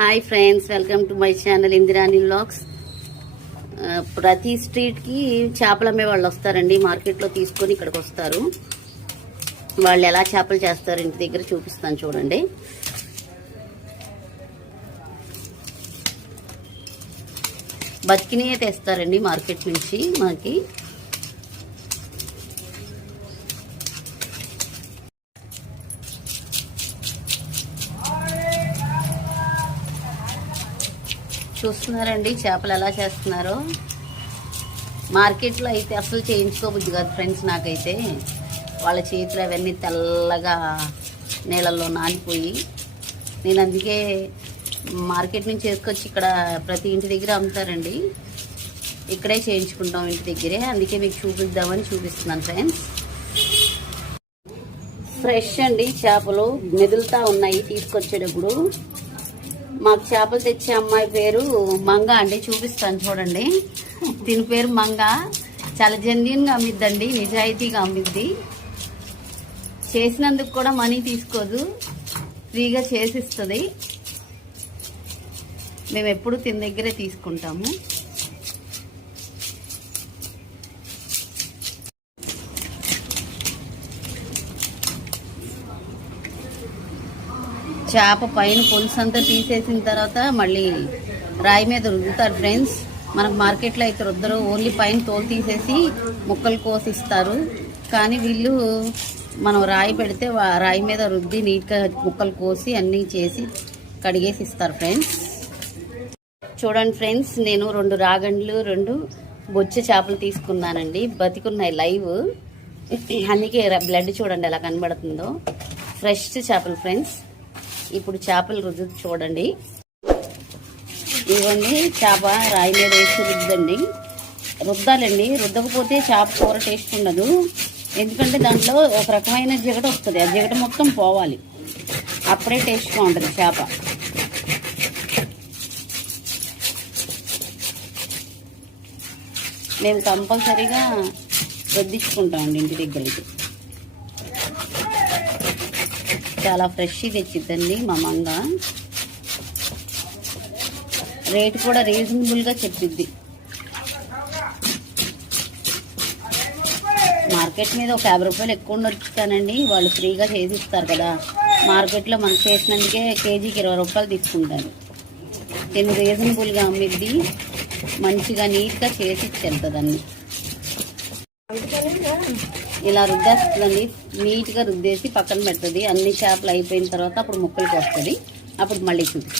Hi friends, welcome to my channel Indirani vlogs. ప్రతి street కి చేపలు అమ్మే వాళ్ళు వస్తారండి. మార్కెట్ లో తీసుకొని ఇక్కడికి వస్తారు. వాళ్ళు ఎలా చేపలు చేస్తారు ఇంటి దగ్గర చూపిస్తాను చూడండి. బతికినయే తెస్తారండి మార్కెట్ నుంచి మనకి. చూస్తున్నారండి చేపలు ఎలా చేస్తున్నారో. మార్కెట్లో అయితే అసలు చేయించుకోబుద్ది కాదు ఫ్రెండ్స్. నాకైతే వాళ్ళ చేతులు అవన్నీ తెల్లగా నీళ్ళల్లో నానిపోయి, నేను అందుకే మార్కెట్ నుంచి వేసుకొచ్చి ఇక్కడ ప్రతి ఇంటి దగ్గర అమ్ముతారండి. ఇక్కడే చేయించుకుంటాం ఇంటి దగ్గరే. అందుకే మీకు చూపిద్దామని చూపిస్తున్నాను ఫ్రెండ్స్. ఫ్రెష్ అండి చేపలు, మెదులుతా ఉన్నాయి తీసుకొచ్చేటప్పుడు. మాకు చేపలు తెచ్చే అమ్మాయి పేరు మంగ అండి. చూపిస్తాను చూడండి. దీని పేరు మంగ. చాలా జెన్యున్గా అమ్మిద్దండి, నిజాయితీగా అమ్మిద్ది. చేసినందుకు కూడా మనీ తీసుకోదు, ఫ్రీగా చేసిస్తుంది. మేము ఎప్పుడు తిన దగ్గరే తీసుకుంటాము. చేప పైన పులుసు అంతా తీసేసిన తర్వాత మళ్ళీ రాయి మీద రుద్దుతారు ఫ్రెండ్స్. మనకు మార్కెట్లో అయితే రుద్దరు, ఓన్లీ పైన తోలు తీసేసి ముక్కలు కోసిస్తారు. కానీ వీళ్ళు మనం రాయి పెడితే రాయి మీద రుద్ది నీట్గా ముక్కలు కోసి అన్నీ చేసి కడిగేసి ఇస్తారు ఫ్రెండ్స్. చూడండి ఫ్రెండ్స్, నేను 2 రాగండ్లు 2 బొచ్చే చేపలు తీసుకున్నానండి. బతికున్నాయి లైవ్, అందుకే బ్లడ్ చూడండి ఎలా కనబడుతుందో. ఫ్రెష్ చేపలు ఫ్రెండ్స్. ఇప్పుడు చేపలు రుద్దు చూడండి. ఇవ్వండి చేప రాయి మీద వేసి రుద్దండి. రుద్దాలండి, రుద్దకపోతే చేప కూర టేస్ట్ ఉండదు. ఎందుకంటే దాంట్లో ఒక రకమైన జిగట వస్తుంది. ఆ జిగట మొత్తం పోవాలి, అప్పుడే టేస్ట్గా ఉంటుంది చేప. మేము కంపల్సరీగా రుద్దించుకుంటామండి ఇంటి దగ్గరికి. చాలా ఫ్రెష్ తెచ్చిద్దండి మా మంగ. రేటు కూడా రీజనబుల్గా చెప్పిద్ది. మార్కెట్ మీద ఒక 50 రూపాయలు ఎక్కువ ఉండొచ్చు కానండి, వాళ్ళు ఫ్రీగా చేసి ఇస్తారు కదా. మార్కెట్లో మనకు చేసినందుకే కేజీకి 20 రూపాయలు తీసుకుంటారు. నేను రీజనబుల్గా అమ్మిద్ది, మంచిగా నీట్గా చేసి ఇచ్చేస్తుందండి. ఇలా రుద్దేస్తుందండి, నీట్గా రుద్దేసి పక్కన పెడుతుంది. అన్ని చేపలు అయిపోయిన తర్వాత అప్పుడు ముక్కలకి వస్తుంది. అప్పుడు మళ్ళీ చూపిస్తుంది.